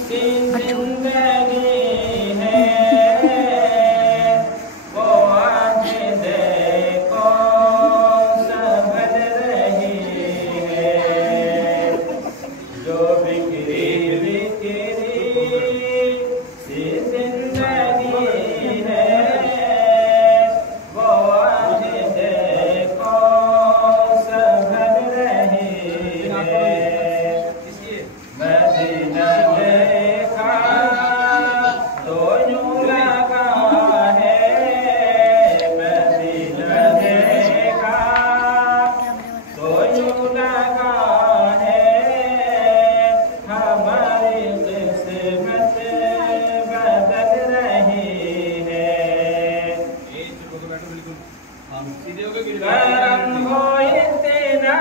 सी जिंदगी है वो आज देखो संभल रही है। जो बिखरी बिखरी सी जिंदगी है वो आज देखो संभल रही है। मदीना देखा तो यूं लगा है, मदीना देखा तो यूं लगा है, हमारी किस्मत बदल रही है। करम हो इतना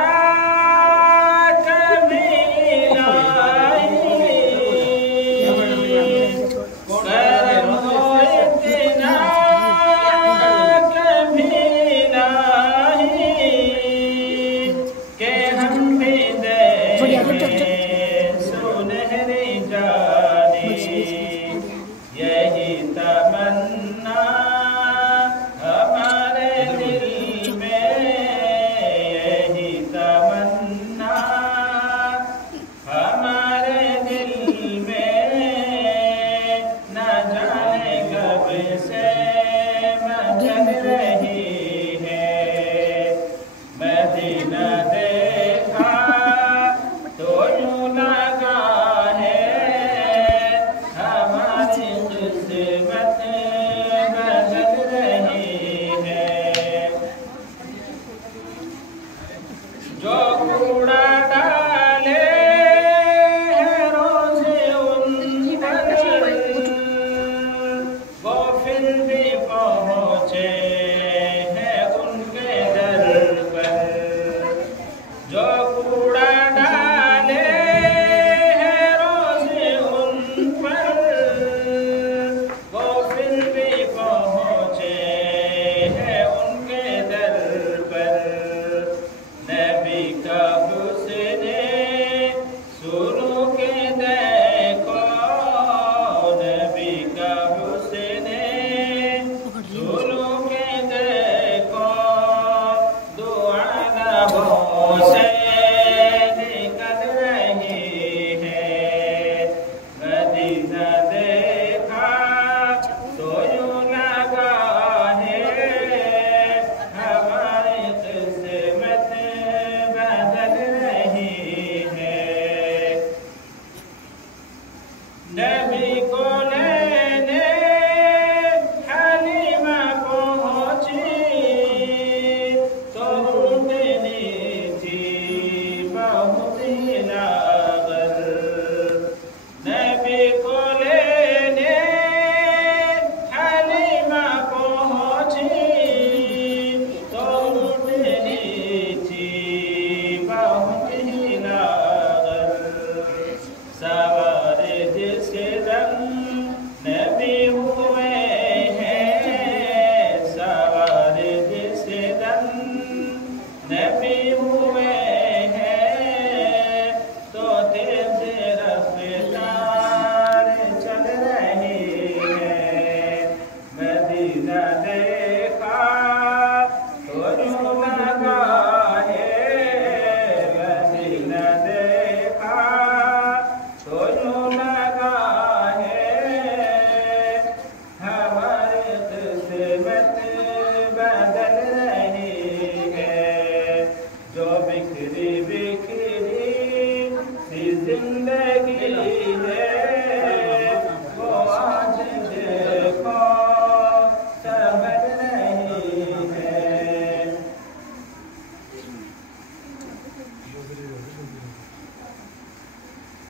सुनहरी जाने यही तमन्ना हमारे दिल में, यही तमन्ना हमारे दिल में, न जाने कब से मचल रही है। मदीना देखा तो यूं लगा है, हमारी किस्मत बदल रही है। जो कूड़ा डाले है रोज उन पर, वो फिर भी पहुँचे हैं उनके दर पर। जो कूड़ा नबी को लेने हलीमा पहुंची तो ढूंढनी थी बहुत ही लागल। नबी को लेने हलीमा पहुंची तो ढूंढनी थी बहुत ही लागल। सवारे जिसके रंग नबी हुए हैं, सवारे जिसके रंग नबी हुए हैं, तो तेज रफ्तार चल रही है। मदीना देखा तो यूं लगा है, मदीना देखा तो यूं लगा है, हमारी किस्मत बदल रही है। जो बिखरी बिखरी सी जिंदगी है